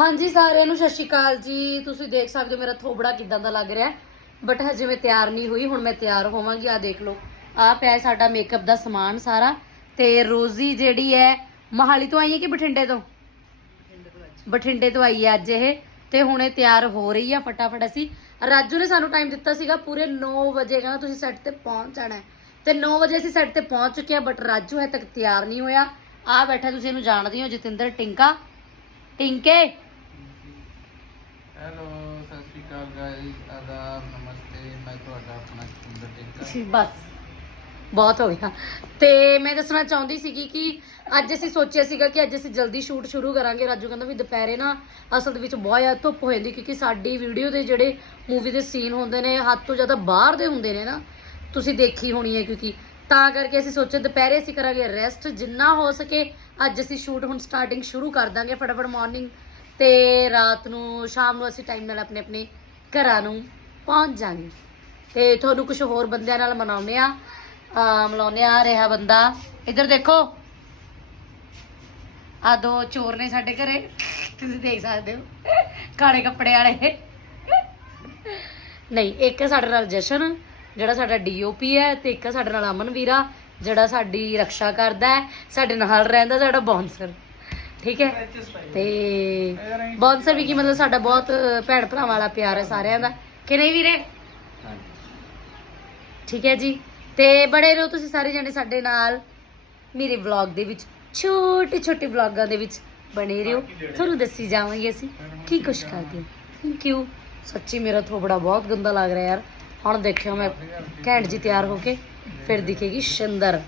ਹਾਂਜੀ, ਸਾਰਿਆਂ ਨੂੰ ਸਤਿ ਸ਼੍ਰੀ ਅਕਾਲ ਜੀ। ਤੁਸੀਂ ਦੇਖ ਸਕਦੇ ਹੋ ਮੇਰਾ ਥੋਬੜਾ ਕਿਦਾਂ ਦਾ ਲੱਗ ਰਿਹਾ। ਬਟ ਹਜੇ ਮੈਂ ਤਿਆਰ ਨਹੀਂ ਹੋਈ, ਹੁਣ ਮੈਂ ਤਿਆਰ ਹੋਵਾਂਗੀ। ਆ ਦੇਖ ਲਓ ਆ ਪਿਆ ਸਾਡਾ ਮੇਕਅਪ ਦਾ ਸਮਾਨ ਸਾਰਾ। ਤੇ ਰੋਜ਼ੀ ਜਿਹੜੀ ਹੈ, ਮਹਾਲੀ ਤੋਂ ਆਈ ਹੈ ਕਿ ਬਠਿੰਡੇ ਤੋਂ? ਬਠਿੰਡੇ ਤੋਂ ਆਈ ਹੈ ਅੱਜ ਇਹ। ਤੇ ਹੁਣੇ ਤਿਆਰ ਹੋ ਰਹੀ ਆ ਫਟਾਫਟ ਅਸੀਂ। ਰਾਜੂ ਨੇ ਸਾਨੂੰ ਟਾਈਮ ਦਿੱਤਾ ਸੀਗਾ ਪੂਰੇ 9 ਵਜੇ, ਕਹਿੰਦਾ ਤੁਸੀਂ ਸੈੱਟ ਤੇ ਪਹੁੰਚ ਜਾਣਾ ਹੈ। ਤੇ 9 ਵਜੇ ਅਸੀਂ ਸੈੱਟ ਤੇ ਪਹੁੰਚ ਚੁੱਕੇ ਆ ਬਟ ਰਾਜੂ ਹੈ ਤੱਕ ਤਿਆਰ ਨਹੀਂ ਹੋਇਆ। ਆ ਬੈਠਾ, ਤੁਸੀਂ ਇਹਨੂੰ ਜਾਣਦੇ ਹੋ, ਜਤਿੰਦਰ ਟਿੰਕਾ। ਟਿੰਕੇ ਹੈਲੋ ਸਤਿ ਸ਼੍ਰੀ ਅਕਾਲ ਗਾਇਸ ਆਦਾਬ ਨਮਸਤੇ ਮੈਂ ਤੁਹਾਡਾ ਆਪਣਾ ਸੁੰਦਰ ਟਿੰਕਾ ਬਸ। ਬਹੁਤ ਹੋ ਗਿਆ। ਤੇ ਮੈਂ ਦੱਸਣਾ ਚਾਹੁੰਦੀ ਸੀਗੀ ਕਿ ਅੱਜ ਅਸੀਂ ਸੋਚਿਆ ਸੀਗਾ ਕਿ ਅੱਜ ਅਸੀਂ ਜਲਦੀ ਸ਼ੂਟ ਸ਼ੁਰੂ ਕਰਾਂਗੇ। ਰਾਜੂ ਕਹਿੰਦਾ ਵੀ ਦੁਪਹਿਰੇ ਨਾ ਅਸਲ ਦੇ ਵਿੱਚ ਬਹੁਤ ਜ਼ਿਆਦਾ ਧੁੱਪ ਹੋ ਜਾਂਦੀ ਕਿਉਂਕਿ ਸਾਡੀ ਵੀਡੀਓ ਦੇ ਜਿਹੜੇ ਮੂਵੀ ਦੇ ਸੀਨ ਹੁੰਦੇ ਨੇ ਹੱਦ ਤੋਂ ਜ਼ਿਆਦਾ ਬਾਹਰ ਦੇ ਹੁੰਦੇ ਨੇ ਨਾ ਤੁਸੀਂ ਦੇਖੀ ਹੋਣੀ ਹੈ ਕਿਉਂਕਿ ਤਾਂ ਕਰਕੇ ਅਸੀਂ ਸੋਚਿਆ ਦੁਪਹਿਰੇ ਅਸੀਂ ਕਰਾਂਗੇ ਰੈਸਟ ਜਿੰਨਾ ਹੋ ਸਕੇ ਅੱਜ ਅਸੀਂ ਸ਼ੂਟ ਹੁਣ ਸਟਾਰਟਿੰਗ ਸ਼ੁਰੂ ਕਰ ਦਾਂਗੇ ਫਟਾਫਟ ਮਾਰਨਿੰਗ ਤੇ ਰਾਤ ਨੂੰ ਸ਼ਾਮ ਨੂੰ ਅਸੀਂ ਟਾਈਮ ਨਾਲ ਆਪਣੇ ਆਪਣੇ ਘਰਾਂ ਨੂੰ ਪਹੁੰਚ ਜਾਾਂਗੇ। ਤੇ ਤੁਹਾਨੂੰ ਕੁਝ ਹੋਰ ਬੰਦਿਆਂ ਨਾਲ ਮਨਾਉਂਦੇ ਆ ਆ ਮਿਲਾਉਂਦੇ ਆ ਰਿਹਾ ਬੰਦਾ। ਇੱਧਰ ਦੇਖੋ। ਆ ਦੋ ਚੋਰ ਨੇ ਸਾਡੇ ਘਰੇ। ਤੁਸੀਂ ਦੇਖ ਸਕਦੇ ਹੋ। ਕਾਲੇ ਕੱਪੜੇ ਵਾਲੇ। ਨਹੀਂ, ਇੱਕ ਸਾਡੇ ਨਾਲ ਜਸ਼ਨ, ਜਿਹੜਾ ਸਾਡਾ ਡੀਓਪੀ ਹੈ ਤੇ ਇੱਕ ਸਾਡੇ ਨਾਲ ਅਮਨ ਵੀਰਾ ਜਿਹੜਾ ਸਾਡੀ ਰੱਖਿਆ ਕਰਦਾ ਹੈ ਸਾਡੇ ਨਾਲ ਰਹਿੰਦਾ ਸਾਡਾ ਬੌਂਸਰ ਠੀਕ ਹੈ? ਤੇ ਬੌਂਸਰ ਵੀ ਕੀ ਮਤਲਬ ਸਾਡਾ ਬਹੁਤ ਭੈਣ ਭਰਾਵਾਂ ਵਾਲਾ ਪਿਆਰ ਹੈ ਸਾਰਿਆਂ ਦਾ। ਕਿ ਨਹੀਂ ਵੀਰੇ? ਠੀਕ ਹੈ ਜੀ। ਤੇ ਬੜੇ ਰਹੋ ਤੁਸੀਂ ਸਾਰੇ ਜਣੇ ਸਾਡੇ ਨਾਲ ਮੇਰੇ ਵਲੌਗ ਦੇ ਵਿੱਚ ਛੋਟੇ ਛੋਟੇ ਵਲੌਗਾਂ ਦੇ ਵਿੱਚ ਬਣੇ ਰਹੋ। ਤੁਹਾਨੂੰ ਦੱਸੀ ਜਾਵਾਂਗੇ ਅਸੀਂ ਕੀ ਕੁਛ ਕਰਦੇ ਹਾਂ। ਥੈਂਕ ਯੂ ਸੱਚੀ ਮੇਰਾ ਥੋਬੜਾ ਬਹੁਤ ਗੰਦਾ ਲੱਗ ਰਿਹਾ ਯਾਰ। ਹੁਣ ਦੇਖਿਓ ਮੈਂ ਘੈਂਟ ਜੀ ਤਿਆਰ ਹੋ ਕੇ ਫਿਰ ਦਿਖੇਗੀ ਸ਼ੰਦਰ।